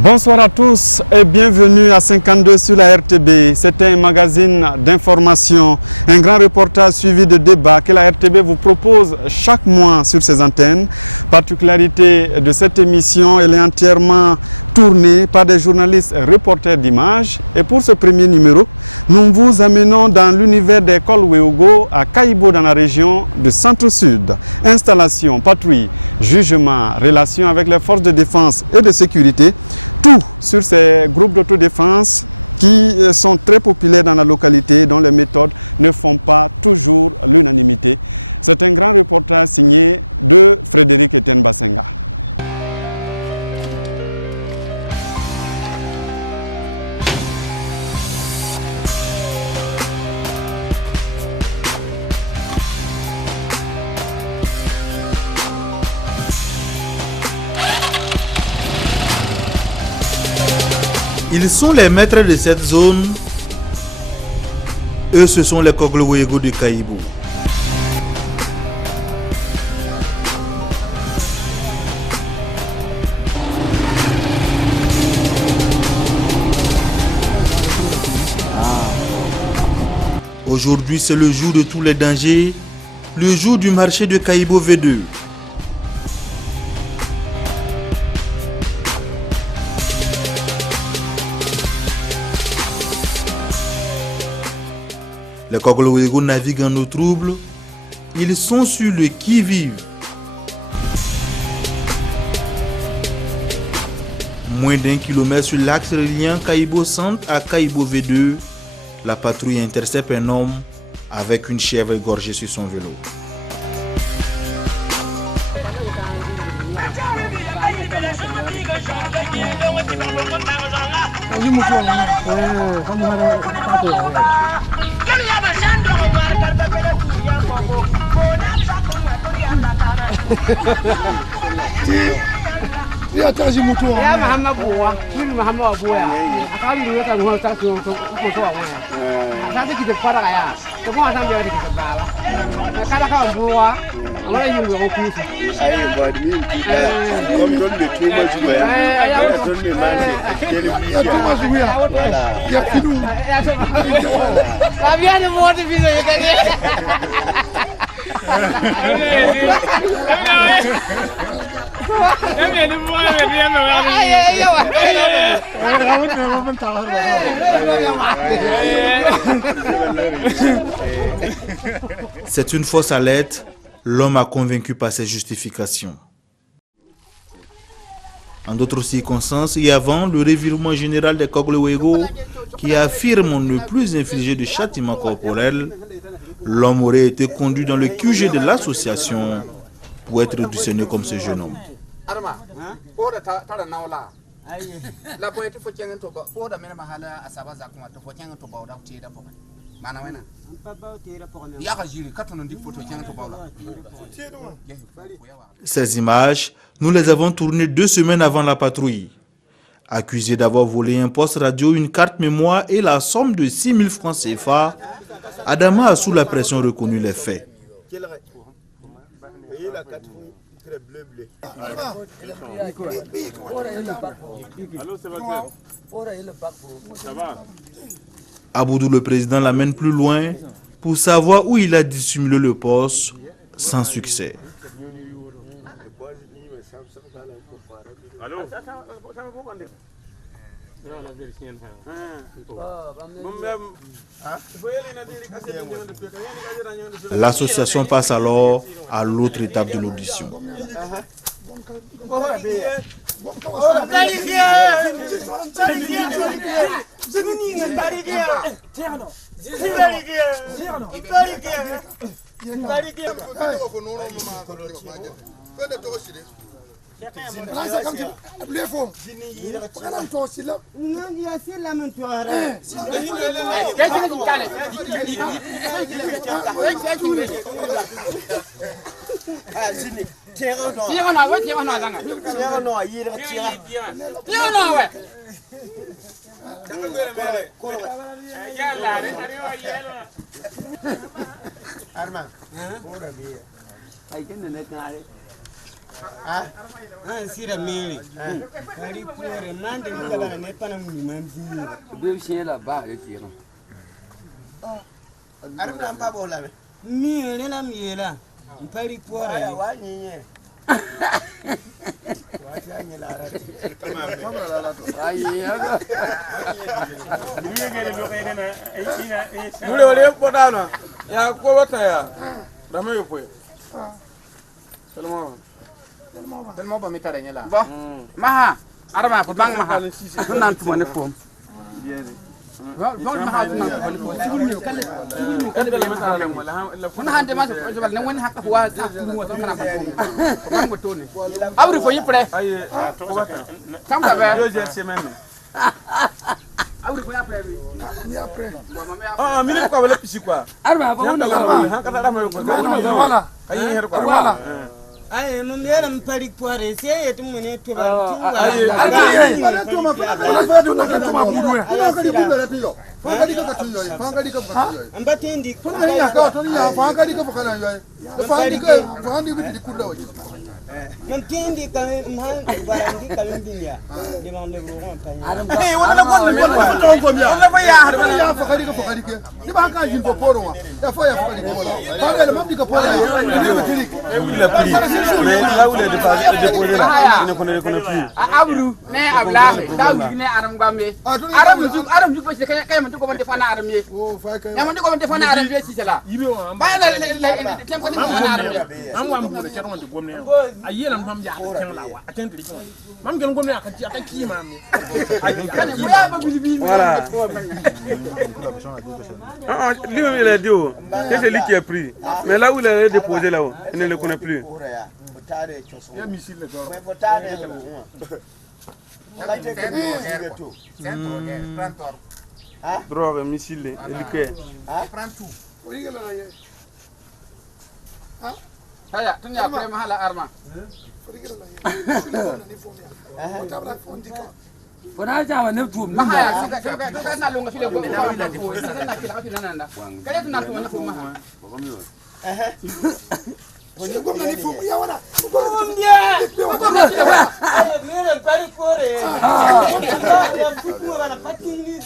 Bonsoir à tous et bienvenue à 52 sur la RTB. C'est un magazine d'information, un grand reportage suivi de débats que la RTB vous propose chaque mois sur ses antennes. Particularité de cette émission, elle est entièrement tournée par des journalistes et reporters d'images. Et pour ce premier numéro, nous vous amenons dans l'univers des Cols Weogo à Kayibo dans la région du Centre-Sud. Installation, patrouille, jugement, relations avec les forces de défense et de sécurité. Tout sur ces groupes d'autodéfense qui sont très populaires dans la localité, dont les méthodes ne font pas toujours l'unanimité. C'est un grand reportage signé de Frédéric Etienne Basenga. Ils sont les maîtres de cette zone. Eux, ce sont les Cols Weogo de Kayibo. Aujourd'hui, c'est le jour de tous les dangers, le jour du marché de Kayibo V2. Les Cols Weogo naviguent en eau trouble. Ils sont sur le qui-vive. Moins d'1 kilomètre sur l'axe reliant Kayibo Centre à Kayibo V2, la patrouille intercepte un homme avec une chèvre égorgée sur son vélo. C'est une fausse alerte. L'homme a convaincu par ses justifications. En d'autres circonstances et avant le revirement général des Cols Weogo qui affirment ne plus infliger de châtiment corporel, l'homme aurait été conduit dans le QG de l'association pour être auditionné comme ce jeune homme. Ces images, nous les avons tournées 2 semaines avant la patrouille. Accusé d'avoir volé un poste radio, une carte mémoire et la somme de 6 000 francs CFA, Adama a sous la pression reconnu les faits. Aboudou le président l'amène plus loin pour savoir où il a dissimulé le poste sans succès. L'association passe alors à l'autre étape de l'audition. Ah, sira mele. Kali pure mande ngala ne pana mu manzi. Be chien là-bas et qui non. Arna pa bola be. Mele na mela. Mpari pure. Aya wa nyenye. Wacha nyela rati. Ai aga. Mule wale potana. Ya ko wata ya. Dama yo poe. Tellement pas mettre rien là. Bon. Maha. Arma ko bang maha. Nan tuma ne fom. Bon maha nan ko ne fom. Sigul ni kale. Kale bele mata lam wala. Kuna hande ma so bal ne woni hakka ko wa ta mu wato kana ko ko bang to ne. Abri fo yipre. Ay ko wata. Tam ka be. Deuxième semaine. Abri fo yapre bi. Ni après. Ah, mine ko wala pisi quoi. Arma ba wona la. Han kata dama ko. Voilà. Ay her ko. Voilà. Ay mun yera mpari pare sai ya tumu ne to ba tuwa. Ay to ma fa do na to ma budwe. Ala ka di budwe tiyo. Fa di ka tiyo. Fa di ka tiyo. Ambatendi. To ni ya ka to ni ya fa di ka fa kana yo. Fa di bi kunda waje. Mantendi ka man barandi kalundinya. Demande gros panya. Eh wala ko ni wala fa ya har wala ya fa di ka. Ni ba ka jin poporo wa. Ya fa di ka. Fa le mam di ka poro. Ni ba tiri. Il a pris. Mais là où il est déposé là, il ne connaît plus. Abru ne abla dawu ne aram gambe. Aram ju ko se kay man ko man defana aram ye. Oh fa ka. Ya man ko man defana aram ye ci sala. Ba la tem ko defana aram ye. Am wa mbu le ceron de gomne. Ayela mam ja kan la wa. Attends li. Mam gel gomne aka ki mam ni. Kan ko ya ba bi. Voilà. Ah, lui-même il a dit, c'est lui qui a pris. Mais là où il est déposé là-haut, il ne le connaît plus. Ya missile le goro. Drogue, missile, liqueur. Prends tout. Saya tun ya pre mahala arma. Bona jama ne tuum ma haya ka na longa file go na wila ko na kila ka na na kale tun na tuum na fuma ha Wani gomna ni fumu ya wana. Gomna. Mira pari pore. Ya futu wana patini.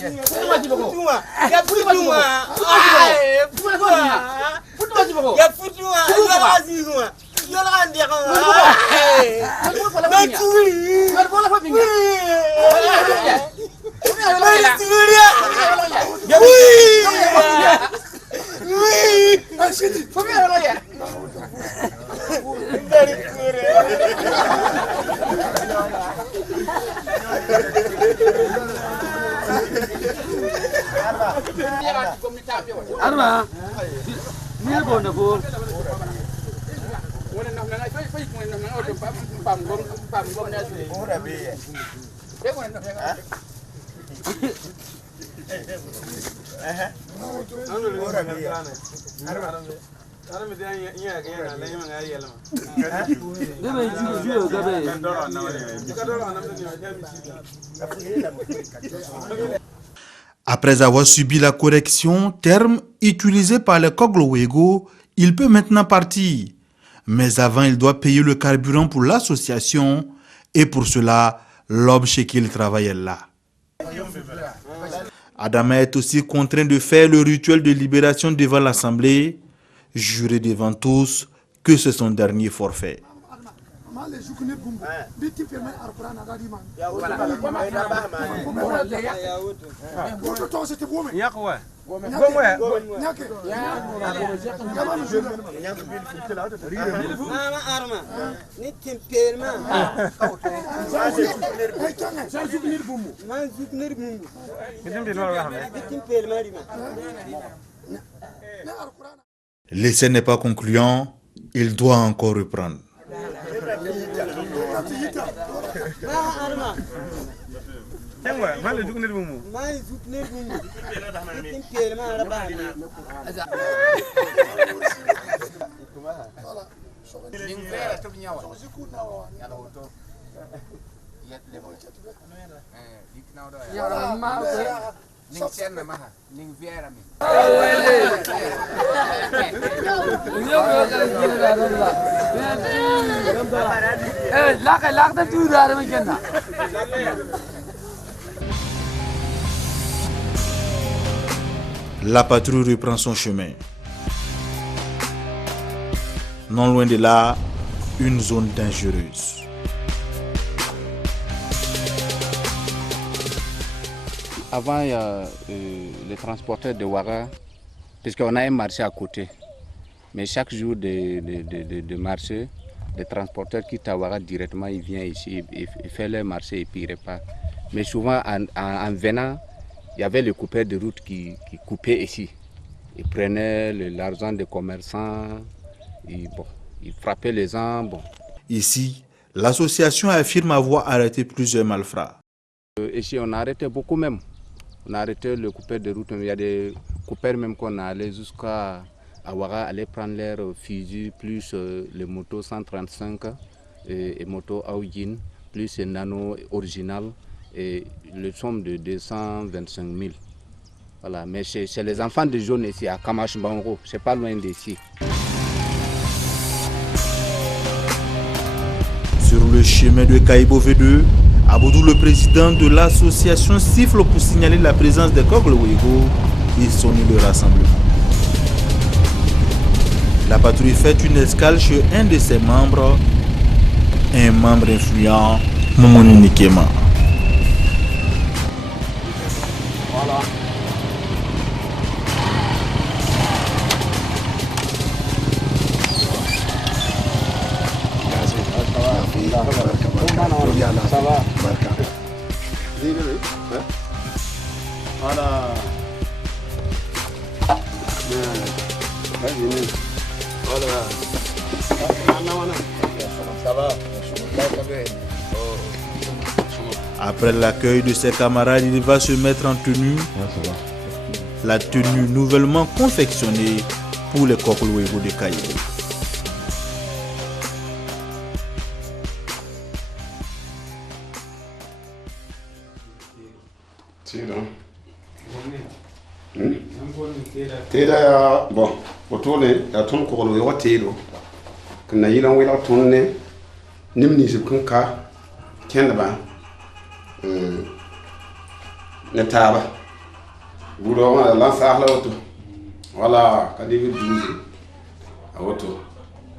Ya futu. Ya futu. Ya azizuma. Yo la ndia ko. Natui. bola fa binga Arma, ni ko na ko. Wala na na fay ko na na auto pam gom na ci. Ora be. E ko na na. Ora be. Ara me dan ya ga yana la yima ga yela ma. Gabe ji gabe. Après avoir subi la correction, terme utilisé par le Koglo-Wego, il peut maintenant partir. Mais avant, il doit payer le carburant pour l'association et pour cela, l'homme chez qui il travaille est là. Adama est aussi contraint de faire le rituel de libération devant l'Assemblée, jurer devant tous que c'est son dernier forfait. L'essai n'est pas concluant, il doit encore reprendre. Ning La patrouille reprend son chemin. Non loin de là, une zone dangereuse. Avant, il y a les transporteurs de Ouaga, puisqu'on a un marché à côté. Mais chaque jour de marché, les transporteurs quittent à Ouaga directement, ils viennent ici, ils font leur marché et puis ils repartent. Mais souvent, en venant, il y avait le coupeur de route qui coupait ici. Ils prenaient l'argent des commerçants, ils frappaient les gens. Bon. Ici, l'association affirme avoir arrêté plusieurs malfrats. Ici, on a arrêté beaucoup même. On a arrêté le coupeur de route. Il y a des coupeurs même qu'on a allé jusqu'à Ouaga, aller prendre leurs fusils, plus les motos 135 et motos Aoudine, plus les nano original, et le somme de 225 000. Voilà. Mais c'est les enfants de jeunes ici, à Kamachbango, c'est pas loin d'ici. Sur le chemin de Kaïbo V2, Aboudou, le président de l'association, siffle pour signaler la présence des Koglo-Wego et sonner le rassemblement. La patrouille fait une escale chez un de ses membres, un membre influent, Momoni Nikema. Voilà. Ça va. Voilà. Après l'accueil de ses camarades, il va se mettre en tenue. La tenue nouvellement confectionnée pour les Koglo-Wego de Kaïbo. Teda ya bon otole ya ton ko lo yo telo kana yilan wela tonne nimni se kunka kenba ne taba budo ma la sahla oto wala kadi duzi auto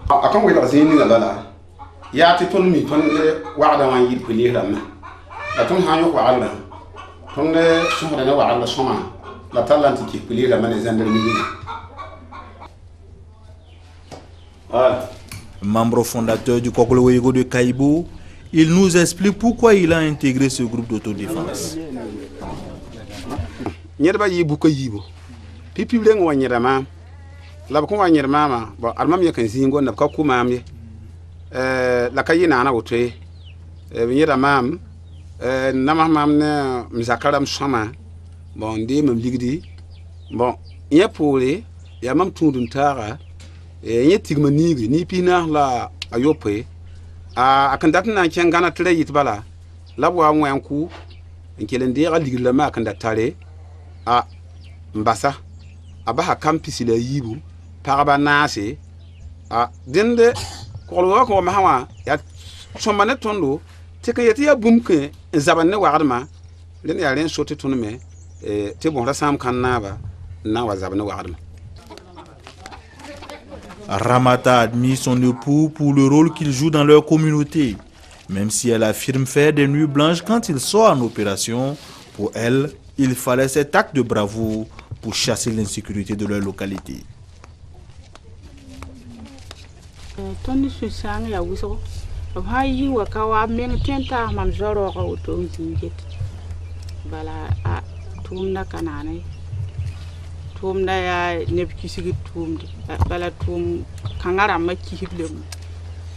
akan wela zini la la ya ti ton mi ton wa'da wan yid ko liram la ton hanyo ko alla ton ne sumra na wa'alla soma la talente qui plie la main des gendarmeries. Membre fondateur du Koglo-Wego de Kaïbo, il nous explique pourquoi il a intégré ce groupe d'autodéfense. Nyerba yibu ko yibu. Pipi blen wa nyerama. La ko wa nyerama ma, bon armam yakan zingo na ka kuma amye. La kayina na wotre. Nyerama nama mam ne mzakaram sama. Bon, des même ligdi. Bon, il y a pour les, il y a même tout d'un tara, et il y a tigmani, ni pina la ayope. A candatna qui en gana tele yitbala. La voix ou un coup, et qui l'endira liglement candatale. A mbassa. A baha campis la yibu, parabanase. A dende, korwa ko mahawa, ya somane tondo, teke yeti ya bumke, zabane warma, l'en y a rien sauté ton me. Ramata admire son époux pour le rôle qu'il joue dans leur communauté. Même si elle affirme faire des nuits blanches quand il sort en opération, pour elle, il fallait cet acte de bravoure pour chasser l'insécurité de leur localité. Tumna kanane tumna ya nebki sigi tumdi bala tum kangara makki hiblem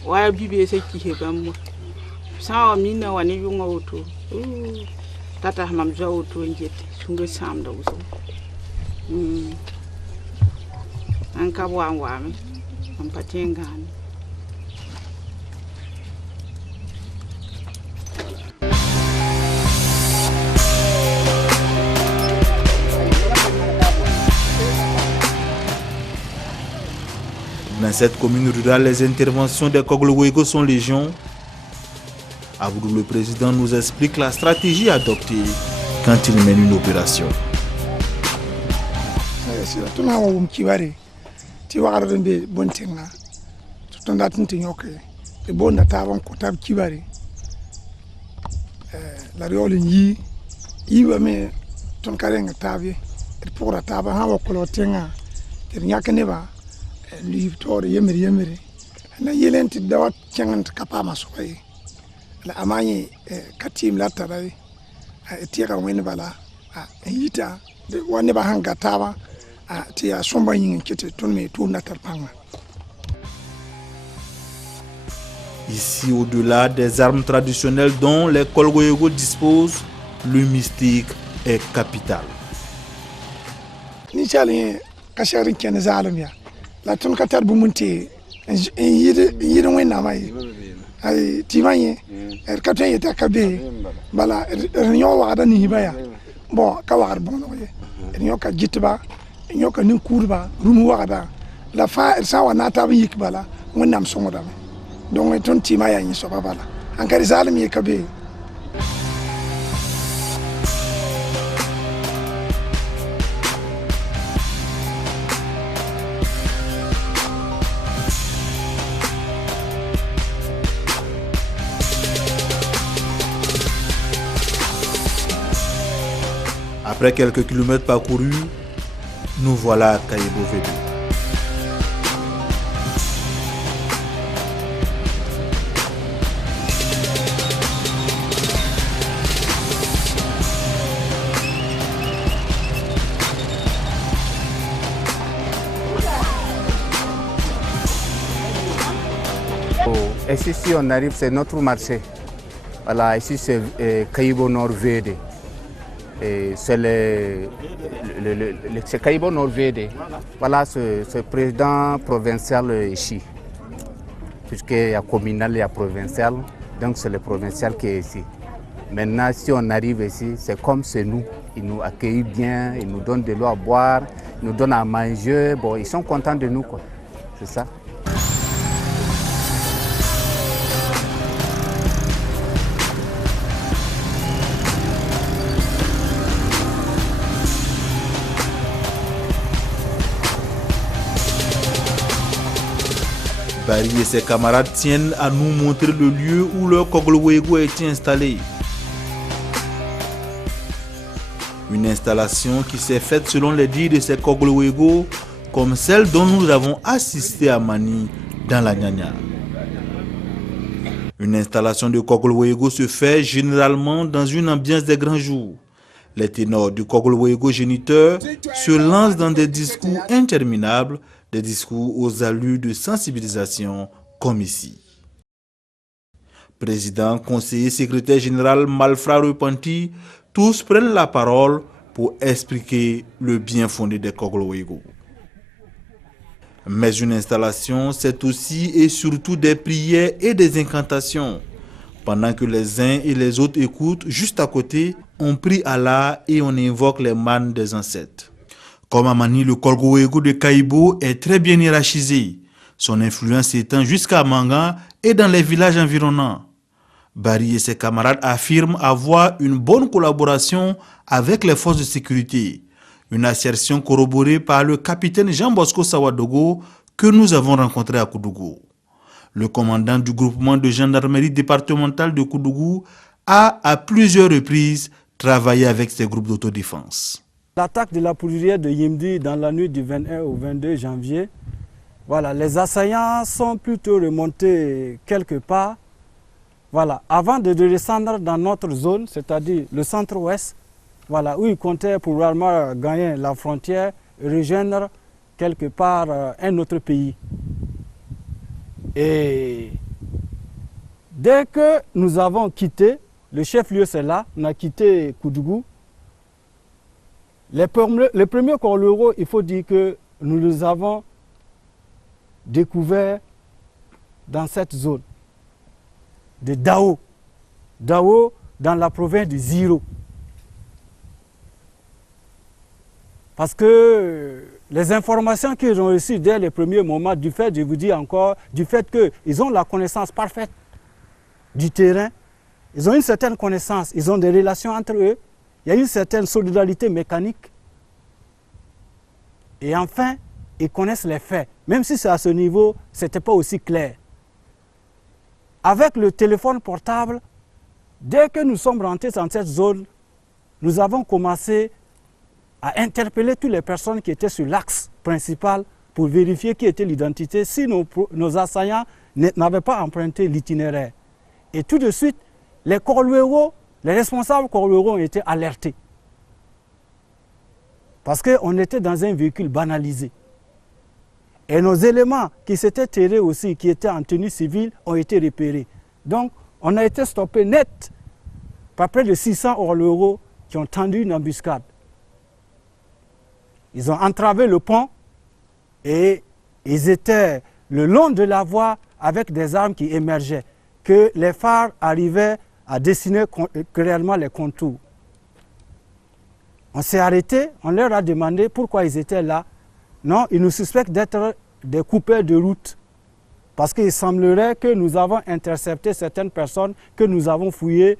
waya bibe se ki hebam sawa minna wani yunga auto tata mam jo auto njete sunga samda uso an ka wa wami am patengani Dans cette commune rurale, les interventions des Koglo-Wego sont légion. Abdou, le président, nous explique la stratégie adoptée quand il mène une opération. la amanye katim la tarai tira wen bala yita wani ba hanga tawa tia somba yin kete ton me tout na tarpanga. Ici, au-delà des armes traditionnelles dont les Koglo-Wego disposent, le mystique est capital. Ni chali kashari ken zalumya la ton katar bu munti yiri wen na mai ay timanye katen yeta kabe bala nyo wada ni hibaya bon ka war bon ye nyo ka jitba nyo ka nin kurba rumu wada la fa sa wana ta bi yikbala won nam songo dame donc ton timaya ni so bala an kari zalim ye kabe. Après quelques kilomètres parcourus, nous voilà à Kayibo-Védé. Ici, si on arrive, c'est notre marché. Voilà, ici c'est Kayibo Nord-Védé. C'est Kayibo Nord-Védé. Voilà, ce président provincial ici. Puisqu'il y a communal, il y a provincial. Donc c'est le provincial qui est ici. Maintenant, si on arrive ici, c'est comme c'est nous. Ils nous accueillent bien, ils nous donnent de l'eau à boire, ils nous donnent à manger. Bon, ils sont contents de nous, quoi. C'est ça. Barry et ses camarades tiennent à nous montrer le lieu où leur Koglo-Wego a été installé. Une installation qui s'est faite selon les dires de ces Koglo-Wego, comme celle dont nous avons assisté à Mani dans la Nyanya. Une installation de Koglo-Wego se fait généralement dans une ambiance des grands jours. Les ténors du Koglo-Wego géniteur se lancent dans des discours interminables, des discours aux allures de sensibilisation comme ici. Président, conseiller, secrétaire général, malfrats repentis, tous prennent la parole pour expliquer le bien fondé des Koglo-Wego. Mais une installation, c'est aussi et surtout des prières et des incantations. Pendant que les uns et les autres écoutent, juste à côté, on prie Allah et on invoque les mânes des ancêtres. Comme à Mani, le Koglo-Wego de Kayibo est très bien hiérarchisé. Son influence s'étend jusqu'à Manga et dans les villages environnants. Barry et ses camarades affirment avoir une bonne collaboration avec les forces de sécurité. Une assertion corroborée par le capitaine Jean-Bosco Sawadogo que nous avons rencontré à Koudougou. Le commandant du groupement de gendarmerie départementale de Koudougou a à plusieurs reprises travaillé avec ces groupes d'autodéfense. L'attaque de la poudrière de Yimdi dans la nuit du 21 au 22 janvier, voilà, les assaillants sont plutôt remontés quelque part. Voilà, avant de descendre dans notre zone, c'est-à-dire le centre-ouest, voilà, où ils comptaient probablement gagner la frontière et rejoindre quelque part un autre pays. Et dès que nous avons quitté, le chef-lieu c'est là, on a quitté Koudougou. Les premiers Koglo-Wego, il faut dire que nous les avons découverts dans cette zone de Dao. Dao dans la province de Ziro. Parce que les informations qu'ils ont reçues dès les premiers moments, du fait, je vous dis encore, du fait qu'ils ont la connaissance parfaite du terrain, ils ont une certaine connaissance, ils ont des relations entre eux, il y a une certaine solidarité mécanique. Et enfin, ils connaissent les faits, même si c'est à ce niveau, ce n'était pas aussi clair. Avec le téléphone portable, dès que nous sommes rentrés dans cette zone, nous avons commencé à interpeller toutes les personnes qui étaient sur l'axe principal pour vérifier qui était l'identité, si nos assaillants n'avaient pas emprunté l'itinéraire. Et tout de suite, les Korluero, les responsables Korluero ont été alertés. Parce qu'on était dans un véhicule banalisé. Et nos éléments qui s'étaient terrés aussi, qui étaient en tenue civile, ont été repérés. Donc, on a été stoppé net par près de 600 Korluero qui ont tendu une embuscade. Ils ont entravé le pont et ils étaient le long de la voie avec des armes qui émergeaient, que les phares arrivaient à dessiner clairement les contours. On s'est arrêté, on leur a demandé pourquoi ils étaient là. Non, ils nous suspectent d'être des coupeurs de route. Parce qu'il semblerait que nous avons intercepté certaines personnes, que nous avons fouillées.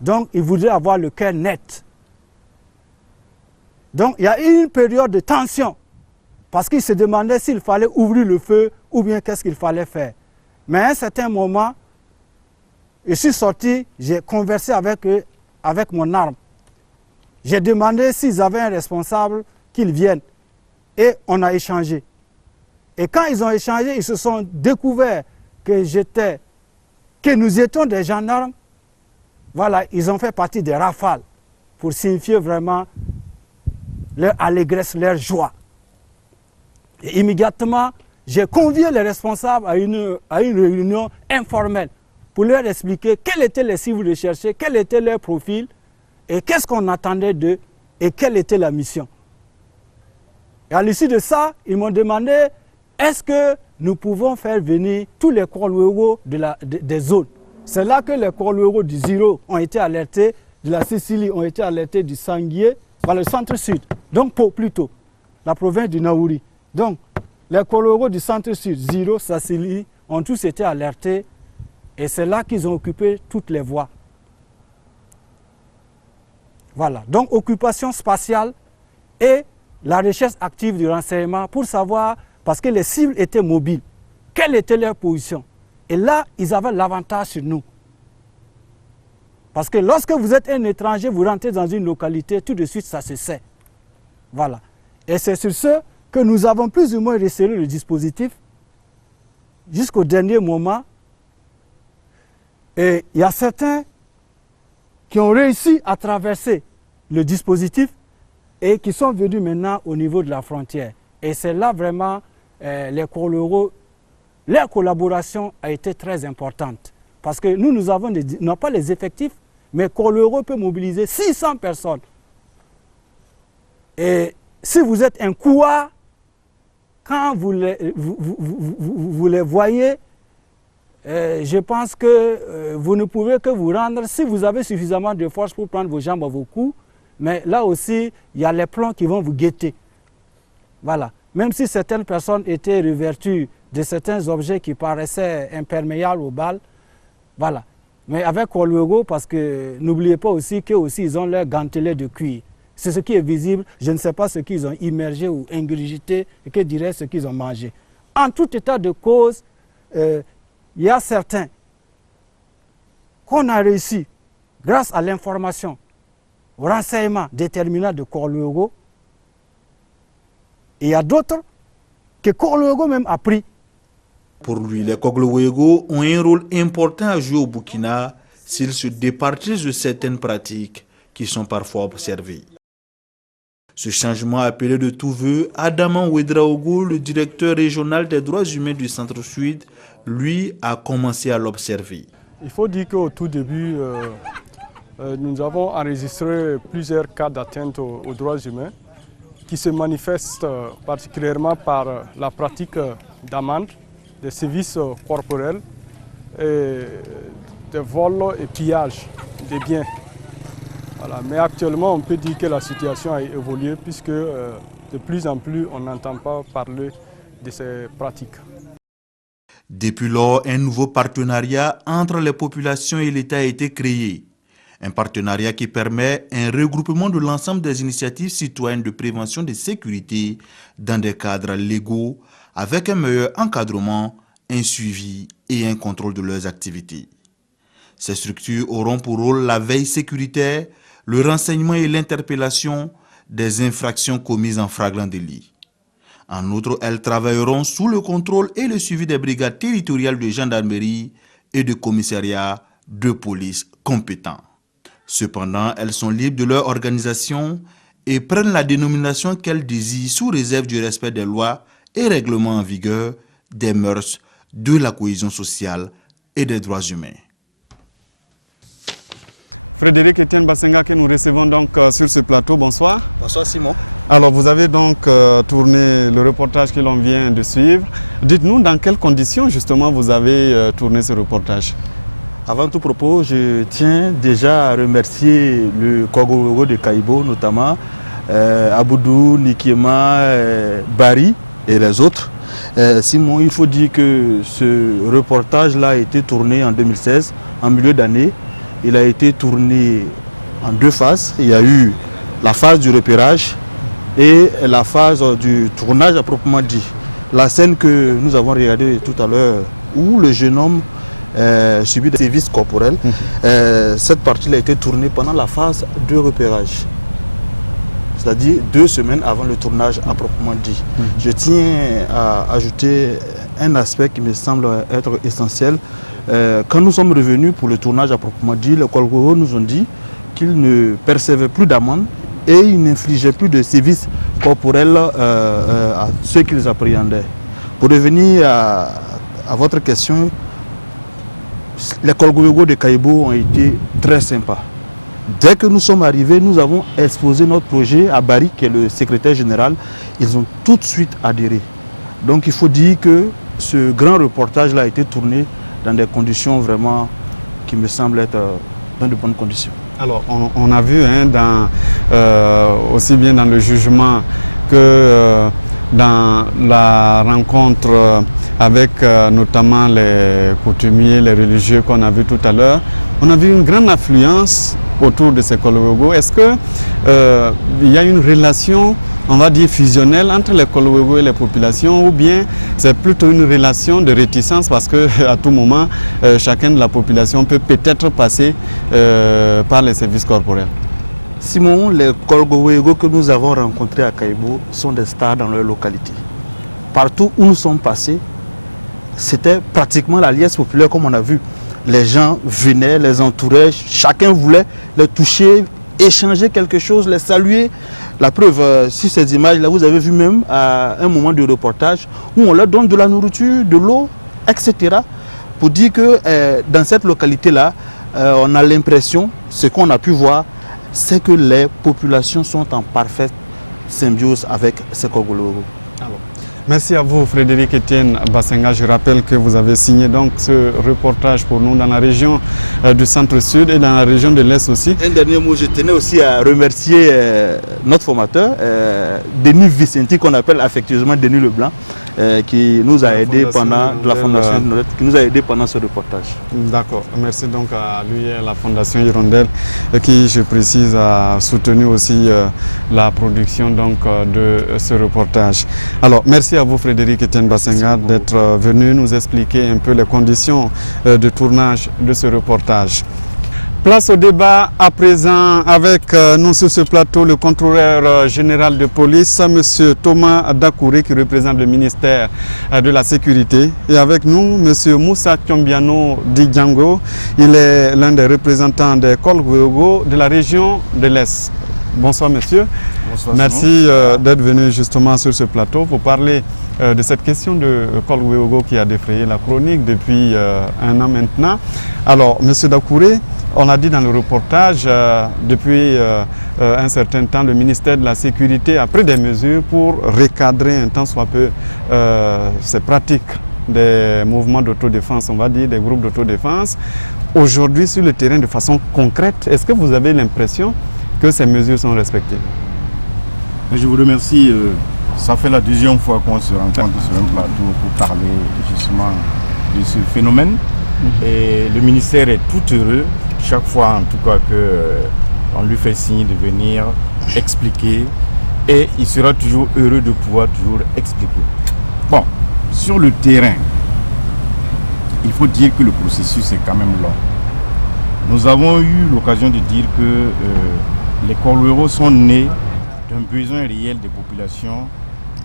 Donc, ils voudraient avoir le cœur net. Donc, il y a eu une période de tension. Parce qu'ils se demandaient s'il fallait ouvrir le feu ou bien qu'est-ce qu'il fallait faire. Mais à un certain moment, je suis sorti, j'ai conversé avec eux, avec mon arme. J'ai demandé s'ils avaient un responsable, qu'ils viennent. Et on a échangé. Et quand ils ont échangé, ils se sont découverts que nous étions des gendarmes. Voilà, ils ont fait partie des rafales pour signifier vraiment leur allégresse, leur joie. Et immédiatement, j'ai convié les responsables à une réunion informelle pour leur expliquer quels étaient les cibles recherchés, quel était leur profil et qu'est-ce qu'on attendait d'eux et quelle était la mission. Et à l'issue de ça, ils m'ont demandé est-ce que nous pouvons faire venir tous les Korluero des zones. C'est là que les Korluero du Ziro ont été alertés, de la Sicile ont été alertés du Sanguier, dans le centre-sud, donc plutôt la province du Naouri. Donc, les Korluero du centre-sud, Ziro, Sicile, ont tous été alertés et c'est là qu'ils ont occupé toutes les voies. Voilà, donc occupation spatiale et la recherche active du renseignement pour savoir, parce que les cibles étaient mobiles, quelle était leur position. Et là, ils avaient l'avantage sur nous. Parce que lorsque vous êtes un étranger, vous rentrez dans une localité, tout de suite, ça se sait. Voilà. Et c'est sur ce que nous avons plus ou moins resserré le dispositif jusqu'au dernier moment. Et il y a certains qui ont réussi à traverser le dispositif et qui sont venus maintenant au niveau de la frontière. Et c'est là vraiment les Korluero, leur collaboration a été très importante. Parce que nous n'avons pas les effectifs, mais Korluero peut mobiliser 600 personnes. Et si vous êtes un Koua, quand vous les voyez, je pense que vous ne pouvez que vous rendre, si vous avez suffisamment de force pour prendre vos jambes à vos coups, mais là aussi, il y a les plombs qui vont vous guetter. Voilà. Même si certaines personnes étaient revêtues de certains objets qui paraissaient imperméables aux balles, voilà. Mais avec Korluero, parce que n'oubliez pas aussi qu'eux aussi, ils ont leur gantelet de cuir. C'est ce qui est visible. Je ne sais pas ce qu'ils ont immergé ou ingurgité, et que dirait ce qu'ils ont mangé. En tout état de cause, il y a certains qu'on a réussi, grâce à l'information, au renseignement déterminant de Korluero, et il y a d'autres que Korluero même a pris. Pour lui, les Korluero ont un rôle important à jouer au Burkina s'ils se départissent de certaines pratiques qui sont parfois observées. Ce changement appelé de tout vœu, Adama Ouedraogo, le directeur régional des droits humains du Centre-Sud, lui a commencé à l'observer. Il faut dire qu'au tout début, nous avons enregistré plusieurs cas d'atteinte aux droits humains qui se manifestent particulièrement par la pratique d'amende, des sévices corporels, et des vols et pillages des biens. Voilà. Mais actuellement, on peut dire que la situation a évolué puisque de plus en plus, on n'entend pas parler de ces pratiques. Depuis lors, un nouveau partenariat entre les populations et l'État a été créé. Un partenariat qui permet un regroupement de l'ensemble des initiatives citoyennes de prévention de sécurité dans des cadres légaux avec un meilleur encadrement, un suivi et un contrôle de leurs activités. Ces structures auront pour rôle la veille sécuritaire, le renseignement et l'interpellation des infractions commises en flagrant délit. En outre, elles travailleront sous le contrôle et le suivi des brigades territoriales de gendarmerie et de commissariats de police compétents. Cependant, elles sont libres de leur organisation et prennent la dénomination qu'elles désirent sous réserve du respect des lois et règlements en vigueur, des mœurs, de la cohésion sociale et des droits humains. Frédéric Etienne Basenga que nous recevons donc sur ce plateau. Bonsoir. Bonsoir Simon. Alors vous avez donc tourné le reportage que l'on vient de suivre. Dites-nous dans quelles conditions justement vous avez tourné ce reportage. Avant tout propos, je tiens déjà à remercier le Kogowego de Kaibo, notamment Aboudou, Nikiema, Bari et les autres. Simon, il faut dire que ce reportage-là a été tourné en 2016, en milieu d'année. Il a été tourné en deux phases. Il y a eu la phase du repérage et la phase du tournage à proprement dit. La scène que nous avons regardée tout à l'heure, où le jeune homme subit des sévices corporels, cette partie-là a été tournée pendant la phase de repérage. C'est-à-dire 2 semaines avant le tournage à proprement dit. Je tiens à ajouter un aspect qui me semble être essentiel. Quand nous sommes revenus pour le tournage à proprement dit, les Kogowego nous ont dit qu'ils ne percevaient plus d'amende et ils n'infligeaient plus de sévices corporels à ceux qu'ils appréhendaient. Pour revenir à votre question, les Kogowego de Kaibo ont été très sympas. Dès que nous sommes arrivés, nous avons exposé notre projet à Bari, qui est le secrétaire général. Ils ont tout de suite adhéré. Donc il faut dire que ce grand reportage-là a été tourné dans des conditions vraiment qui me semblent être dans de bonnes conditions. Alors on a vu aussi bien dans le jugement que dans la rencontre avec notamment les coutumiers, les religieux qu'on a vu tout à l'heure, on a vu une grande affluence autour de ces Kogowego. Est-ce qu'il y a une relation, on va dire, fusionnelle entre les Kogowego et les populations, ou bien c'est plutôt une relation de réticence parce qu'à tout moment, chacun de la population peut peut-être passer par les services corporels? Simon, les Kogowego que nous avons rencontrés à Kaibo sont des stars dans leur localité. Partout où nous sommes passés, c'était pratiquement la liesse populaire comme on a vu. Les gens venaient, les entouraient, chacun voulait les toucher, échanger quelque chose, les saluer. La preuve, sur ces images-là, vous avez vu même à un moment du reportage où on leur donne de la nourriture, de l'eau, etc. Pour dire que dans cette localité-là, on a l'impression, ce qu'on a pu voir, c'est que les populations sont en parfaite symbiose avec ces Kogowego. Merci à vous Frédéric Etienne Basenga. Je rappelle que vous avez signé donc ce reportage pour nous dans la région du centre-sud et dans la région de l'Est aussi. Un dernier mot, je tenais aussi à remercier notre formateur, Denis Vicenti, qu'on appelle affectueusement Denis Leblanc, qui nous a aidé pendant la Fondation Hirondelle, qui nous a aidé pendant ce reportage. D'accord, merci donc à lui et à la Fondation Hirondelle qui, je précise, a soutenu aussi la production donc de ce reportage. Alors, merci à vous Frédéric Etienne Basenga d'être venu nous expliquer un peu les conditions de tournage de ce reportage. Place au débat à présent avec nous sur ce plateau le contrôleur général de police, M. Thomas Dakouré, qui représente le ministère de la Sécurité. Et avec nous, M. Moussa Thiombiano Didjango, il est l'un des représentants des Kogowego de la région de l'Est. Bonsoir monsieur. Bonsoir, merci d'être venu justement sur ce plateau pour parler de cette question de Kogowego qui a défrayé la chronique depuis 1 an maintenant. Alors monsieur Dakouré, on a dit dans le reportage, depuis un certain temps, le ministère de la Sécurité a pris des mesures pour recadrer un tant soit peu ces pratiques des mouvements d'autodéfense, on va dire, des groupes d'autodéfense. Aujourd'hui, sur le terrain, de façon concrète, est-ce que vous avez l'impression que ces mesures sont respectées? Je vous remercie. Ça fait la deuxième fois qu'on se rencontre sur un plateau pour parler justement de ce phénomène. Et le ministère est tout heureux, chaque fois en tout cas qu'on lui fait signe de venir expliquer. Et il sera toujours heureux de pouvoir toujours expliquer. Bon, sur le terrain, il faut dire que le processus est quand même long. Nous avons eu l'occasion de dire que les Corluero sont nés d'un besoin réel des populations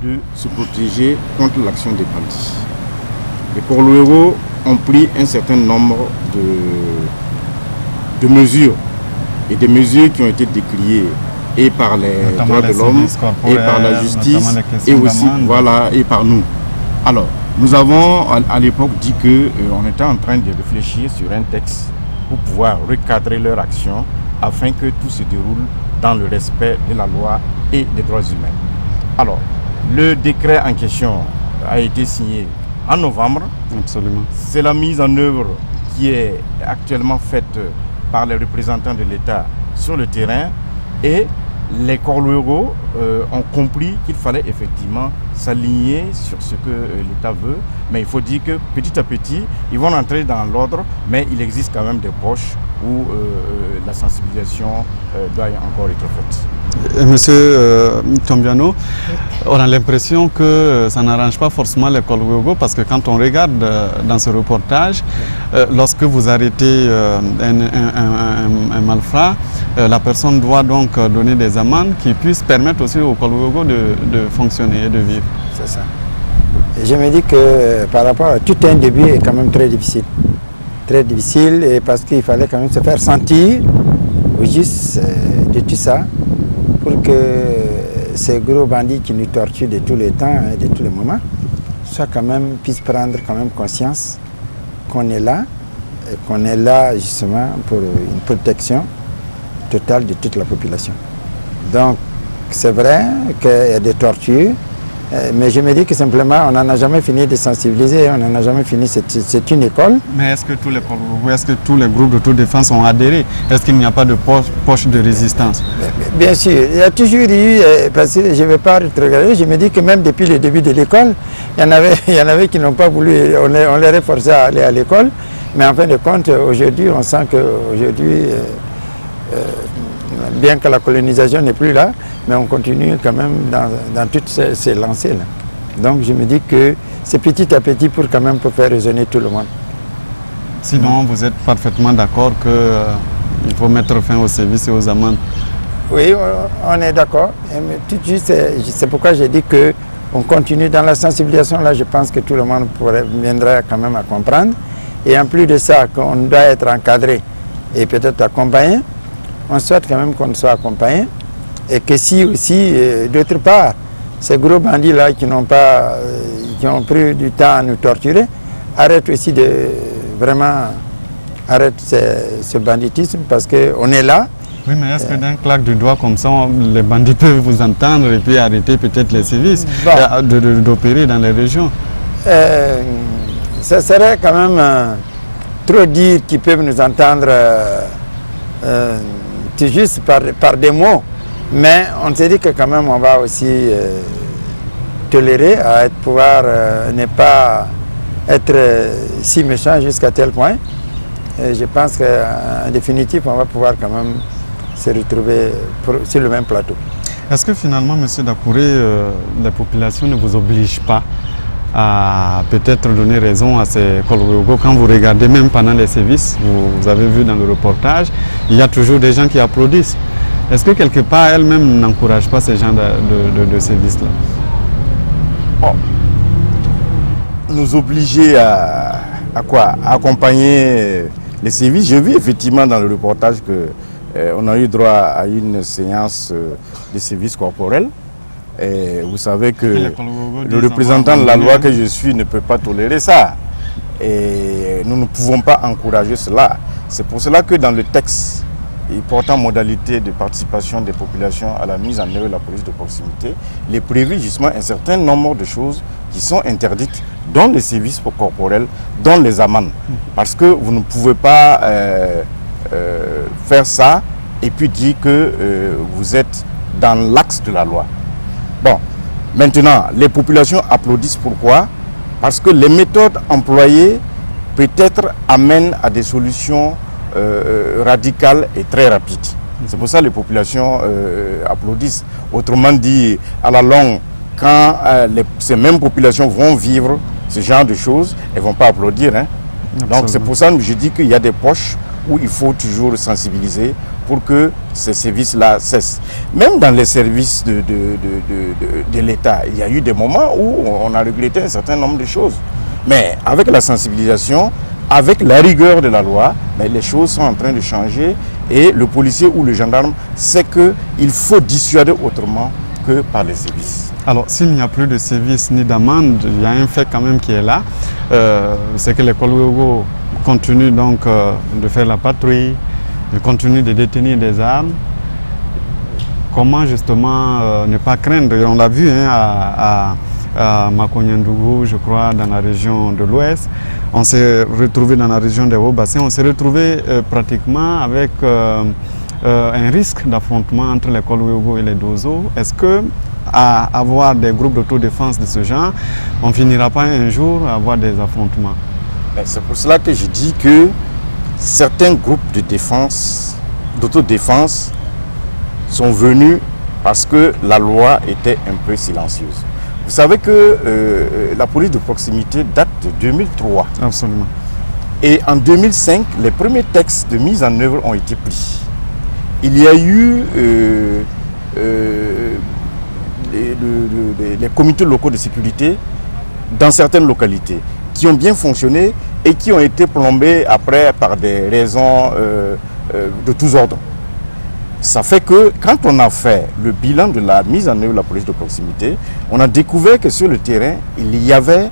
de se protéger contre l'action des bandits. Les Corluero ont pris un certain nombre de mesures, et des mesures qui ont été décriées et par les droits de l'homme, et par la justice, et aussi et par nous. Alors, nous avons à l'époque dit qu'on était en train de réfléchir sur un texte pour pouvoir recadrer leur action afin que tout se déroule dans le respect de la loi et des droits humains. Alors, le décret en question a été signé en novembre. Absolument. C'est la mise en œuvre qui est actuellement faite par les représentants de l'État sur le terrain, et les Corluero ont compris qu'il fallait effectivement s'aligner sur ce que l'État veut, mais il faut dire que petit à petit, ils vont entrer dans l'ordre, mais il existe quand même des poches où la sensibilisation doit encore être faite. Monsieur Tombiano, on a l'impression que ça n'arrange pas forcément les Corluero, parce que quand on regarde dans ce reportage, lorsque vous arrêtez un malfrat, la personne doit donc donner des amendes qui puissent permettre aussi aux Corluero de fonctionner et de vivre. C'est ça. Et je me dis que par rapport à tout un début est quand même très difficile. Très difficile, et parce qu'il fallait quand même se faire sentir au juste de tout ça, pour que ces gros bandits qui nous torturent de tous les temps et de tous les moments puissent prendre quand même conscience qu'on est là, et qu'on est là justement pour une protection totale de toute la population. Donc c'est vrai qu'il y a des tortures, mais je me dis que simplement on n'en a jamais fini de sensibiliser, on n'en a jamais fini, c'est une école. Mais est-ce que tous les groupes d'autodéfense ont adhéré? Est-ce qu'il n'y a pas de poche de résistance? Bien sûr, il y a toujours eu, parce que je ne vais pas regarder, je me dis que même depuis le début de l'école, il y en avait qui n'ont pas voulu, on les a forcés à aller à l'école, mais en fin de compte, aujourd'hui, on sent qu'aujourd'hui, bien que la colonisation n'est plus là, mais on continue quand même dans toutes ces lancées-là. Donc je me dis que c'est petit à petit pour quand même pour faire résonner tout le monde. Sinon, vous êtes parfaitement d'accord qu'il faut mettre fin aux services et aux amendes? Oui, on est d'accord. C'est pourquoi j'ai dit qu'on continue dans la sensibilisation. Là, je pense que tout le monde viendra quand même à comprendre. Et en plus de ça, qu'on doit être encadré et peut-être accompagné, on souhaite quand même qu'on soit accompagné, et que si aussi, d'autre part, ces gros bandits-là qui ont pris du temps à nous torturer, arrêtent aussi ce banditisme, parce qu'on est là. Oui, mais est-ce que d'un claque du doigt comme ça, les bandits peuvent vous entendre et puis arrêter peut-être les services d'opérer dans les régions? Ça serait quand même trop dire qu'ils peuvent nous entendre juste par des mots, mais on s'est dit que quand même on va aussi tolérer à pouvoir ne pas être si méchant jusqu'à tel point. Et je pense qu'en définitive on va pouvoir quand même se retrouver sur le même plateau. Est-ce que finalement, M. Dakouré, les populations ne vous obligent pas à peut-être donner raison à ces Corluero? Quand vous regardez même pendant les services, vous avez vu dans le reportage, il y a toujours des gens qui applaudissent. Est-ce que quelque part elles-mêmes n'encouragent pas ces gens de services-là? Bon. Nous obliger à quoi? À accompagner les services. J'ai vu effectivement dans le reportage qu'on a eu droit à une séance de services corporels. Et vous savez que le représentant de la loi que je suis ne peut pas tolérer ça. Et nous ne pouvons pas encourager cela. C'est pour cela que dans le texte, portant modalité de participation des populations à la mise en œuvre de la police de proximité, il est prévu justement un certain nombre de choses qui sont interdites dans les services corporels, dans les amendes. Parce que vous ne pouvez pas faire ça et puis dire que vous êtes dans l'axe de la loi. Bon, maintenant, les populations applaudissent. Pourquoi? Parce que les méthodes employées peut-être amènent à des solutions radicales et très rapides. C'est pour ça que les populations applaudissent. Autrement dit, à la longue, quand ces mêmes populations vont vivre ce genre de choses, elles ne vont pas applaudir. Hein. Donc c'est pour ça que je dis qu'il y a des poches où il faut toujours sensibiliser pour que ces services-là cessent. Même dans les services de l'État, il y a eu des moments où on a regretté un certain nombre de choses. Mais avec la sensibilisation, avec la rigueur de la loi, mais les choses sont en train de changer et le policier ou le gendarme sait qu'il faut dissuader autrement que par les services. Alors, s'il n'y a plus de services ni d'amende, il y a un fait quand même qui est là, c'est que les Kolwego continuent donc de faire la patrouille, ils continuent de détenir des armes. Comment justement ne pas craindre? On l'a vu à Makonyandougou, je crois, dans la région de l'Ouest. On s'est retrouvé dans la région des Hauts-Bassins. On s'est retrouvé pratiquement avec un risque d'affrontement entre les Kolwego et les Dozo. Est-ce que à avoir des groupes d'autodéfense de ce genre, on ne finira pas un jour à avoir des affrontements? C'est pour cela que je dis que certains groupes de défense, d'autodéfense, sont venus parce que la loi était un peu silencieuse. Vous savez que la police de proximité date de 2003. Absolument. Et en 2005, les premiers textes de mise en œuvre ont été pris. Il y a eu les comités locaux de sécurité dans certaines localités qui ont bien fonctionné et qui ont été plombés après par des raisons de tous ordres. Ça fait que quand on a fait le bilan de la mise en œuvre de la police de proximité, on a découvert que sur le terrain, il y avait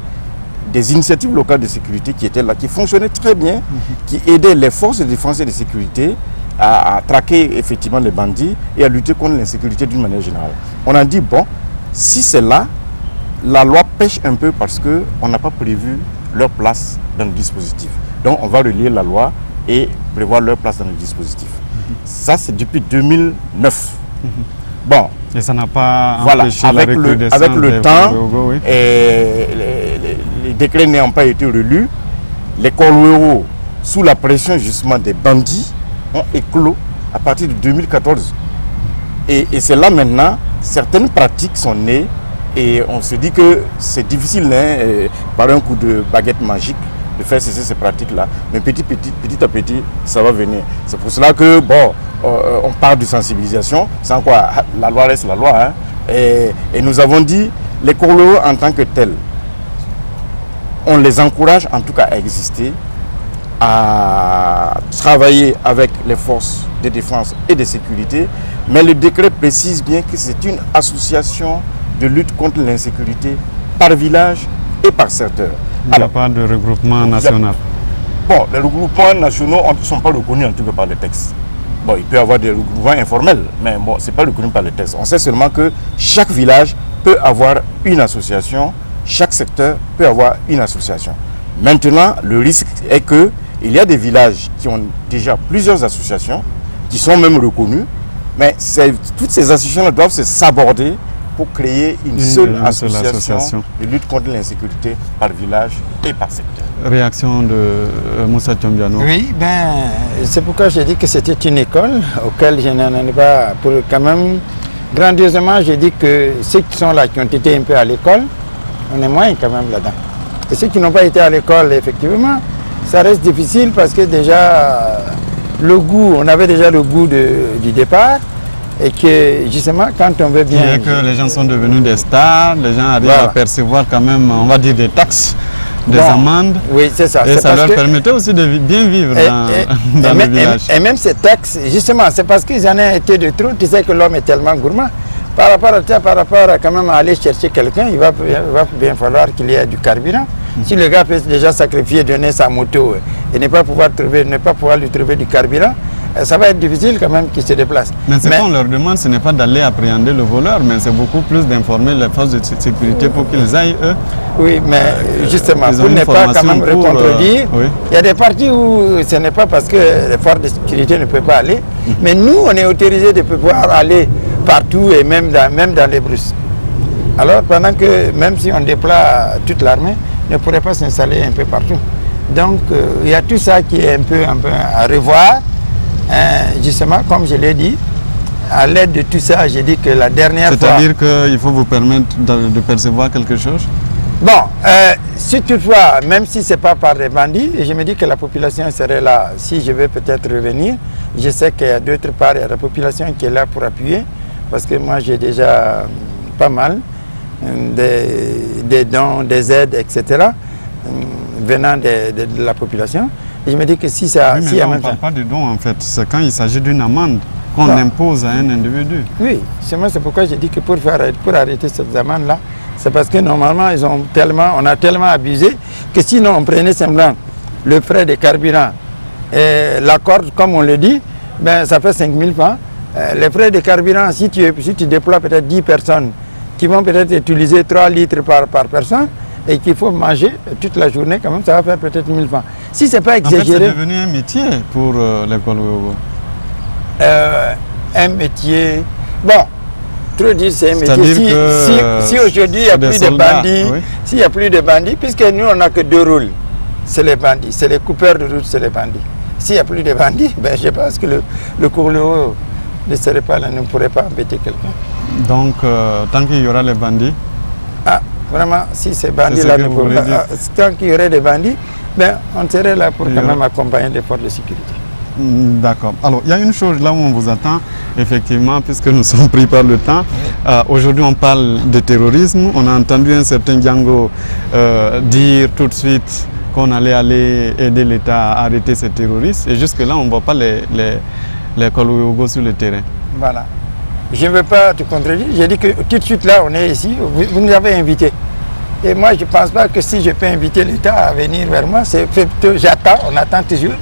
des initiatives locales de sécurité qui étaient là, qui fonctionnaient très bien, qui aidaient les forces de défense et de sécurité à traquer effectivement les bandits et à lutter contre l'insécurité d'une manière générale. On a dit, bon, si c'est là, la loi pêche un peu parce qu'on n'a pas prévu leur place dans le dispositif. Donc on va relire la loi et prévoir leur place dans le dispositif. Ça, c'est depuis 2009. Bon. Et ça n'a pas voilà, empêché avec la recrudescence avec le temps, oui. Et les décrets n'ayant pas été relus, les Kolwego, sous la pression justement des bandits, ont éclos à partir de 2014. Et c'est là maintenant, certaines pratiques sont nées et on se dit que c'est difficile par un coup de baguette magique de faire cesser ces pratiques-là. Mais petit à petit, ça va venir. C'est pour cela que, bon, on parle de sensibilisation, sans quoi la loi reste la loi. Hein. Et nous avons dit, les Kolwego en tant que tels, on les encourage en tout cas à exister, à travailler avec les forces de défense et de sécurité. Mais le décret précise bien que c'est une association de lutte contre l'insécurité par village et par secteur. Il n'y a pas de regroupement national. Bon, les regroupements nationaux ne sont pas reconnus en tout cas par les textes. Bon, il peut y avoir des regroupements informels, mais bon, ce n'est pas reconnu par les textes. On sait seulement que chaque village peut avoir une association, chaque secteur peut avoir une association. Maintenant, le risque est qu'il y a des villages qui ont déjà plusieurs associations, qui sont même reconnues, mais toutes ces associations doivent se saborder pour créer une seule association de lutte contre l'insécurité par village et par secteur. Réaction de Moussa Thiombiano. Oui, c'est pourquoi j'ai dit que c'était une école auquel je n'en ai pas pour quand même. Grandiosement, j'ai dit que ceux qui sont là, qui ont été un peu à l'école, on est moins quand même là-dedans. Et ceux qui n'ont pas été à l'école, effectivement, ça reste difficile parce que déjà, le goût, on avait déjà le goût du départ. Et que justement, quand on veut bien... Et que les gens sont devenus des stars, les gens arrivent à percevoir quand même, on va dire, des taxes, des amendes. Oui, c'est ça. Et ça leur permettait aussi de bien vivre dans le village. Et même ces taxes, justement, c'est parce qu'ils en ont été de trop. Tu sais que l'homme est tellement gourmand. Par rapport à quand même aller chercher quelqu'un, il va bien falloir qu'il y ait du carburant. Si le gars peut déjà sacrifier, donner sa moto et ne pas pouvoir lui trouver du carburant, ça va être difficile quand même qu'ils se déplacent. Mais ce qu'on leur demande, ce n'est pas d'aller appréhender le voleur, mais c'est beaucoup plus d'informer les forces de sécurité pour qu'ils aillent, eux. Oui, mais justement, pour ne pas quand même recontredire, il y a des parties où ce n'est pas parce que les forces de sécurité ne peuvent pas aller, mais nous, on est autorisé de pouvoir aller partout et même dans les brousses. Alors, pendant que, même si on déploie toute l'armée, ne pourrait pas s'installer un peu partout. Donc, il y a tout ça qui est un peu à revoir. Justement, comme je l'ai dit, à l'aide de tout ça, j'ai dit que la dernière fois... C'est-à-dire qu'il faut vous permettre de percevoir quelque chose? Bon, si toutefois, même si ce n'est pas par des bandits, je me dis que la population serait là. Si je veux peut-être revenir, je sais qu'il y a d'autre part, il y a la population qui est là pour appuyer, parce que moi j'ai déjà pas mal des dons, des aides, etc., venant de la population. Et je me dis que si ça... Oui, mais là, on ne parle pas de dons en fait, c'est quand il s'agit d'une amende qu'on impose à un individu. Oui, c'est pourquoi j'ai dit que pour arrêter cette amende-là, c'est parce que normalement, on a tellement abusé que sinon on prenait simplement le frais de carburant et la corde, comme on le dit, ben, ça fait 5 000 francs. Les frais de carburant, si tu déploies peut-être 10 personnes qui vont peut-être utiliser 3 litres par personne et qu'il faut manger toute la journée, quand même, ça va faire peut-être 1 000 francs. Si ce n'est pas exagéré... En fait, c'est devenu un métier pour l'école Ouégo. Un métier... Bon, trop dire c'est un métier. Si aujourd'hui il n'y a plus de bandits, s'il n'y a plus de bandits, puisque nous on n'a que 2 rôles, c'est les bandits, c'est les coupeurs de route, c'est les bandits. S'il n'y a plus de bandits, ben, je pense que le cours ne serait pas là, ne pourrait pas embêter quelqu'un. Donc, tant qu'il y aura les bandits... Ah, vraiment, si ces bandits-là ne pourraient pas... Tant qu'il y aurait des bandits, ben, on serait là pour quand même accompagner les forces de sécurité. D'accord. Alors, il y a une chose là où on vous attend, effectivement, puisque nous sommes pris par le temps. Aujourd'hui, on parle de terrorisme. On a entendu un certain Django dire tout de suite qu'on allait aider l'État à arrêter ces terroristes. Et jusque-là, on ne voit pas les Kolo-Ouégo sur le terrain. Voilà. Je ne veux pas te contredire. J'ai dit que tout de suite là, on est ici. Vous nous avez invités. Et moi, je ne pense pas que si je peux inviter l'État à venir vers moi, on attend toujours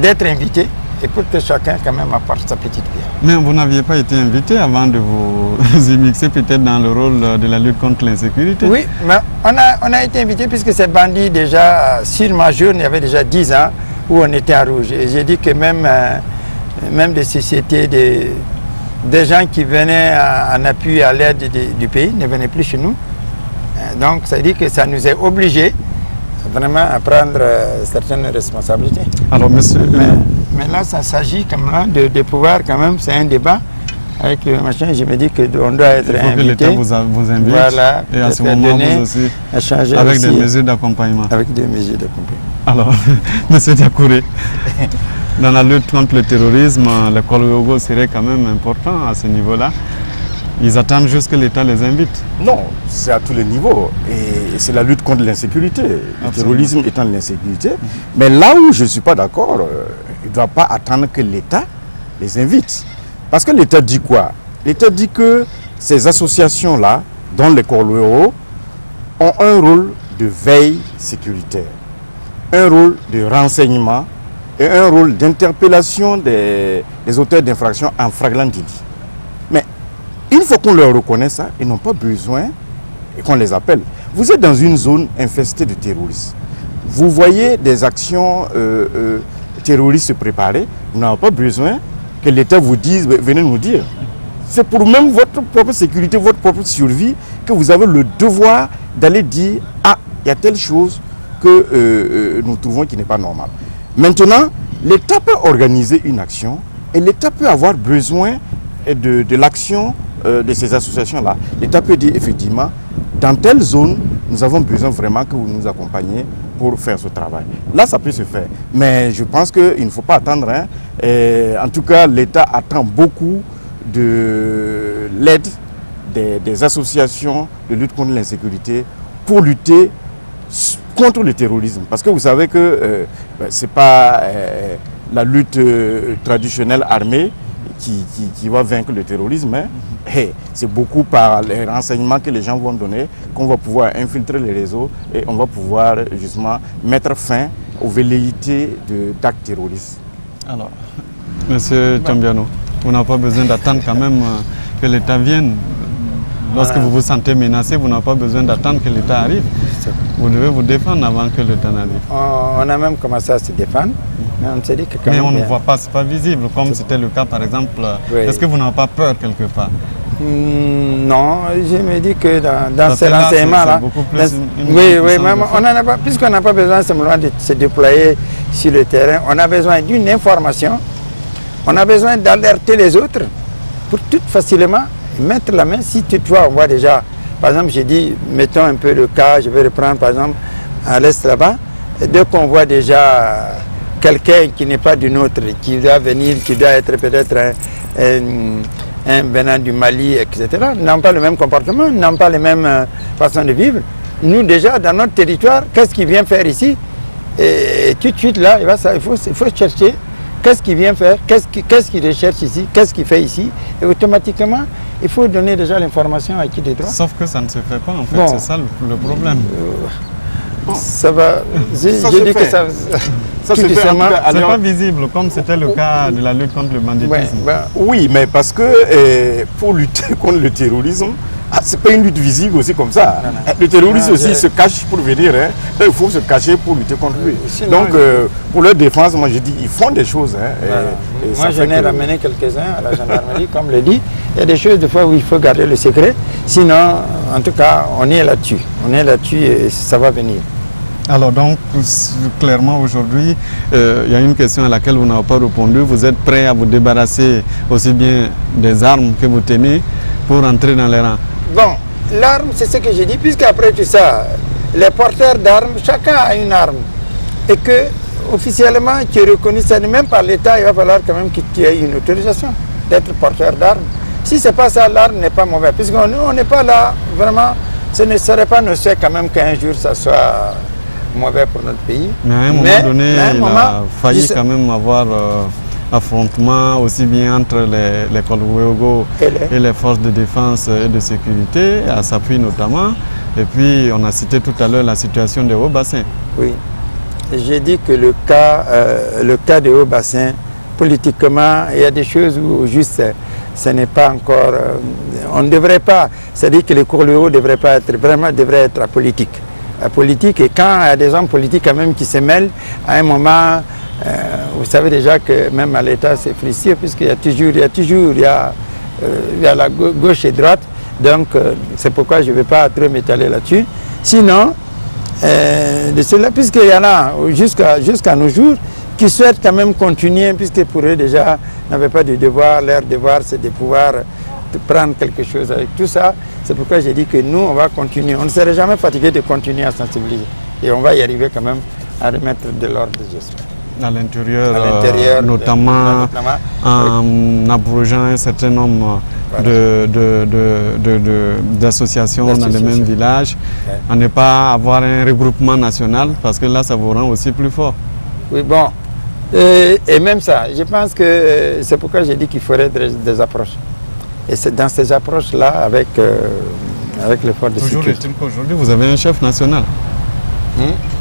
d'être invité et pour que chacun quand même apporte sa petite pierre. Mais vous n'aviez pas été invité avant de vous immiscer peut-être dans le rôle de la lutte contre l'insécurité? Oui, mais on a été invité puisque ces bandits déjà, sur ma journée, il y avait déjà 10 ans où on était en rouge. Et j'ai dit que même des sociétés, des gens qui venaient en appui à l'aide du pays ne venaient plus chez nous. Donc ça dit que ça nous est obligés vraiment à prendre certaines responsabilités. Alors, monsieur... Mais là, ça s'agit comme là de pouvoir quand même, c'est un débat avec le machin. Je me dis qu'on doit être invité. Il faut que l'État vous invite. Voilà, et à ce moment, vous aussi, avec des mesures d'accompagnement. Avec des mesures d'accompagnement. Alors, monsieur Diakouré, dans la lutte contre le terrorisme, le Kolo-Ouégo serait quand même important à ce niveau-là. Ils attendent juste que l'État les invite. Non, c'est à tous les niveaux. Et c'est la lutte contre l'insécurité. Le terrorisme étant l'insécurité. Mais là où je ne suis pas d'accord, il ne doit pas attendre que l'État les invite. Parce que l'État dit quoi? L'État dit que ces associations-là, dont les Kolo-Ouégo, ont un rôle de veille sécuritaire, un rôle de renseignement et un rôle d'interpellation des auteurs d'infractions en flagrant délit. Mais une fois qu'on leur reconnaît ça, ils n'ont pas besoin qu'on les appelle. Vous êtes dans une zone infestée de terroristes. Vous voyez des actions terroristes se préparer. Vous n'avez pas besoin que l'État vous dise, venez nous dire. C'est pour même votre propre sécurité, votre propre survie, que vous avez le devoir d'aller dire, ah, il y a telle chose que nous trouvons qui n'est pas normale. Maintenant, l'État peut organiser une action et l'État peut avoir besoin de l'action de ces associations-là. L'État peut dire effectivement, dans telle zone, nous avons besoin vraiment que vous nous accompagniez pour faire ce travail. Là, ça peut se faire. Mais je pense qu'il ne faut pas attendre. Hein. En tout cas, l'État attend beaucoup de l'aide des associations de lutte contre l'insécurité pour lutter contre le terrorisme. Parce que vous savez que ce n'est pas la lutte traditionnelle armée qui va vaincre le terrorisme. Hein. C'est beaucoup par les renseignements que les gens vont donner qu'on va pouvoir infiltrer les réseaux et on va pouvoir justement mettre fin aux velléités d'actes terroristes. Alors, Monsieur Tchambiano, vous n'avez pas besoin d'attendre quand même que l'État vienne. Lorsque vous vous sentez menacé, vous n'avez pas besoin d'attendre que l'État arrive. Vous devez vous défendre avant que l'État n'arrive. On a même commencé à se défendre, mais on s'est dit que quand mais même... on ne voit pas, c'est pas visible, comme c'était le cas par exemple. Oui. Est-ce que vous n'avez pas peur quelque part? Non, je me dis que dans ces renseignements-là, puisqu'on n'a pas besoin simplement de se déployer sur le terrain, on a besoin d'une information, on a besoin d'alerter les autres pour tout facilement mettre la main. Si toutefois on voit déjà, par exemple j'ai dit, mettons un peu le cas, je vais reprendre par exemple à l'est là-bas, dès qu'on voit déjà quelqu'un qui n'est pas du nôtre, qui doit venir, qui doit être peut-être un venant du Mali, etc., n'ont pas le même comportement, n'ont pas les mêmes façons de vivre. Nous déjà, dans notre territoire, qu'est-ce qu'il vient faire ici? Et tout de suite là, il faut chercher qu'est-ce qu'il vient faire, qu'est-ce qu'il recherche ici, qu'est-ce qu'il fait ici, et automatiquement, il faut donner déjà l'information à qui des droits. Sauf que ça ne se fait pas, en fait, bon, c'est ça le problème. Ça va, j'ai dit que ça c'est pas visible, comme c'était le cas de la lutte contre le banditisme. Oui, mais parce que pour lutter contre le terrorisme, c'est pas une lutte visible aussi comme ça. Le terroriste aussi se cache pour venir, il faut se cacher pour lutter contre lui. Donc pour leur défense, moi je dis, ils font des choses. Moi j'en ai ramené quelques-uns à la gendarmerie, comme le dit. Il y a des choses des fois où il faut garder le secret, sinon en tout cas on est là-dessus. On est là-dessus et ça va venir. Alors donc, clairement aujourd'hui, il y a une question à laquelle vous n'avez pas répondu. Vous êtes prêt à vous débarrasser aussi bien des armes que vous tenez pour entrer dans les rangs? Bon, l'arme, c'est ce que j'ai dit, puisqu'après tout ça, les porteurs d'armes, chacun a une arme. Et que, officiellement, tu es reconnu, ça même par l'État, il va falloir quand même que tu aies une autorisation d'être porteur d'armes. Si ce n'est pas ça, l'arme n'est pas mauvaise. Puisqu'on n'est pas là, vraiment, ce ne serait pas nos souhaits quand même qu'un jour ça soit mauvais pour notre pays. Mais à un moment donné, il a failli quand même avoir affrontement aussi bien entre les Kolwego et les forces de défense et de sécurité, à Sapui notamment. Et puis, on a cité tout à l'heure la situation des Hauts-Bassins. Oui. J'ai dit que le cas des Hauts-Bassins, politiquement, il y a des choses où juste ce n'est pas encore... on ne devrait pas... C'est-à-dire que les Kolwego ne devraient pas être... Vraiment, devraient être apolitiques. Politique, et quand il y a des hommes politiques quand même qui se mêlent, à un moment, vous savez déjà que même à l'État c'est frustré, puisqu'il y a la gauche et droite, donc c'est pourquoi je ne vais pas trop m'étaler là-dessus. Sinon, de cela, puisqu'il y en a jusqu'à nos jours, qui souhaitent quand même continuer, puisque pour eux déjà n'avaient pas de devoir, leur devoir c'est de pouvoir prendre quelque chose avec tout ça. C'est pourquoi j'ai dit que nous, on va continuer. On ne serait jamais fatigué de continuer à sensibiliser. Et on va y arriver quand même à remettre de l'ordre, j'espère. À l'intérieur, notamment en abrogeant un certain nombre d'associations dans les mêmes villages, à ne pas avoir un regroupement national, parce que là, ça vous rend aussi plus fort. Oui, bon. Et même ça, je pense que c'est pourquoi j'ai dit qu'il faudrait des approches. Et c'est dans ces approches-là, avec les forces de sécurité. Toujours est-il qu'aujourd'hui, vous avez un chef national.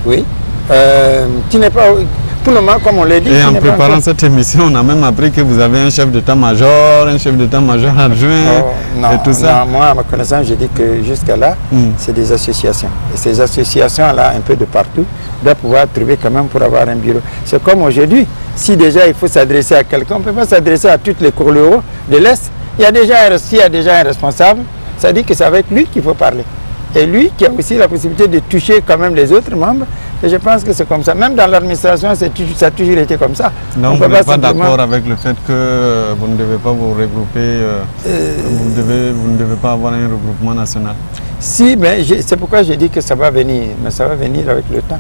Oui. Qui n'est pas... Pour le moment, comme on l'a dit... Et en préparant cette émission, on a même appris que vous avez un chef d'état-major, un chef d'état-major adjoint, et tout ça. Non, moi, à ma connaissance, j'ai dit que jusqu'à là, c'est des associations. Et ces associations-là, un peu de partout, doivent pouvoir trouver quand même pour avoir un bureau. C'est comme aujourd'hui. Si déjà il faut s'adresser à quelqu'un, on ne peut pas s'adresser à toutes les Kolwego de l'Est. S'il y a déjà un responsable, ça dit que c'est avec lui qu'il faut parler. Et lui qui a aussi la possibilité de toucher quand même les autres membres. Et je pense que c'est comme ça. Même dans l'administration, ça a toujours été comme ça. Donc vous n'êtes pas d'accord avec le fait que vous ne devez pas vous regrouper, vous ne devez pas avoir un regroupement national? Si, mais c'est pourquoi j'ai dit que ça va venir. Mais ça va venir avec le temps.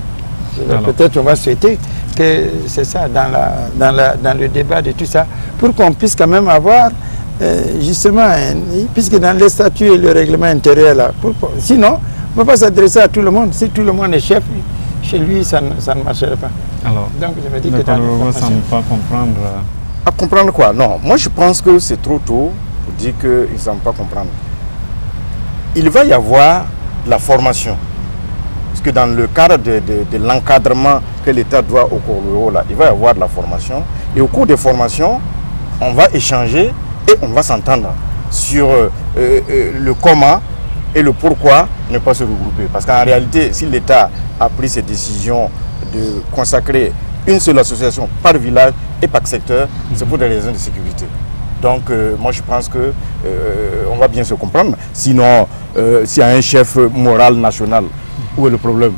Peut-être on va souhaiter que c'est ça, dans le débat de tout ça, pour qu'on puisse quand même avoir... justement, puisque dans les statuts et le règlement intérieur, là, sinon, on ne peut pas s'adresser à tout le monde. Si tout le monde est chef, chez lui, ça ne marcherait pas. Alors, donc je me dis que ça ne semble pas comprendre. À comprendre quoi? Non, moi je pense que c'est trop tôt pour dire qu'ils ne semblent pas comprendre. Il va y avoir la formation. Parce que dans le cadre de l'encadrement que l'État doit au Kolwego, là, il va y avoir de la formation. Et au cours des formations, on va échanger et on va s'entendre sur le comment et le pourquoi ne pas se regrouper. Parce qu'en réalité, si l'État a pris cette décision de consacrer une seule association par village et par secteur, c'est pour des raisons de sécurité. Donc moi je pense que on va bien se comprendre. Sinon, s'il y a un chef moral national, où est le problème?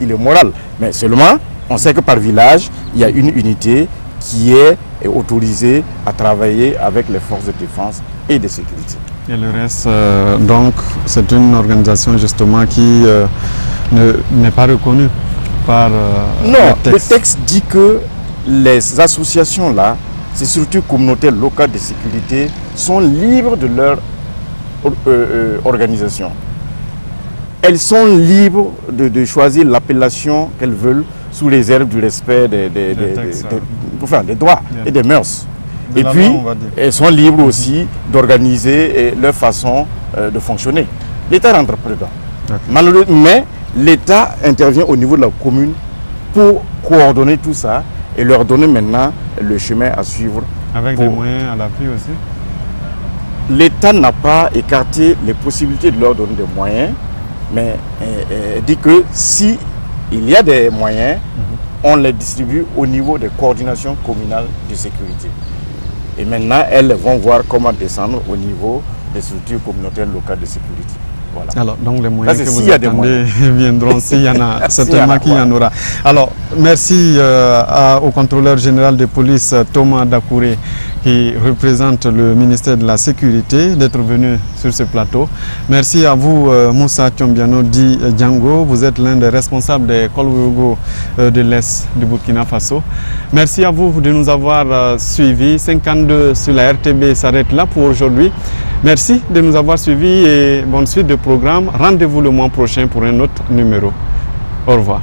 Il est moral. Mais seulement, on sait que par village, il y a une unité qui est autorisée à travailler avec les forces de défense et de sécurité. Et le reste, donc, c'est une organisation justement qui n'est pas reconnue par non, le texte. Le texte dit que les associations là, ces structures communautaires locales de sécurité sont libres de leur organisation. Elles sont libres de choisir l'appellation qu'elles veulent sous réserve du respect des droits et des mœurs. Et puis, elles sont libres aussi d'organiser leur façon de fonctionner. L'État rentre dedans. Malheureusement, mais l'État intervient au niveau de la commune pour coordonner tout ça et leur donner maintenant le chemin à suivre. Avec des moyens à l'appui aussi? L'État n'a pas écarté les possibilités de leur donner des moyens, mais dit que si il y a des moyens, on les distribue au niveau des coordinations communales de sécurité. Et maintenant, elles vont voir comment descendre au niveau des structures communautaires locales de sécurité. Voilà. Alors, donc les moyens que vous y a attendez viendront s'il y en a, certainement qu'il y en aura. Alors, merci au contrôleur général de police, Thomas Dakouré, qui représente le ministère de la Sécurité, d'être venu sur ce plateau. Merci à vous, Moussa Thiombiano Di Django. Vous êtes l'un des responsables des Kolwego de l'Est du Burkina Faso. Merci à vous de nous avoir suivis. 52 sur la RTB s'arrête là pour aujourd'hui. Merci de nous avoir suivis et bonne suite de programme. Rendez-vous le mois prochain pour un autre numéro. Au revoir.